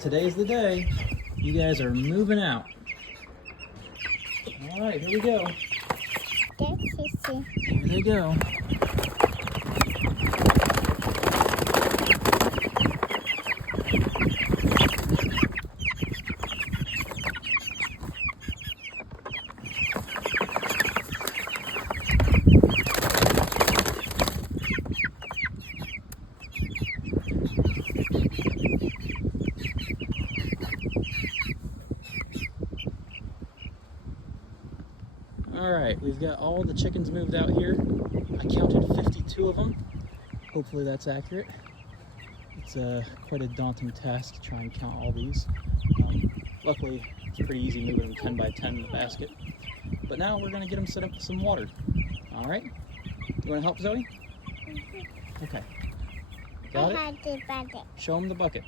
Today's the day. You guys are moving out. All right, here we go. Here they go. All right, we've got all the chickens moved out here. I counted 52 of them. Hopefully that's accurate. It's quite a daunting task to try and count all these. Luckily, it's pretty easy moving them 10 by 10 in the basket. But now we're gonna get them set up with some water. All right? You wanna help, Zoe? Okay. Got it? I have the bucket. Show them the bucket.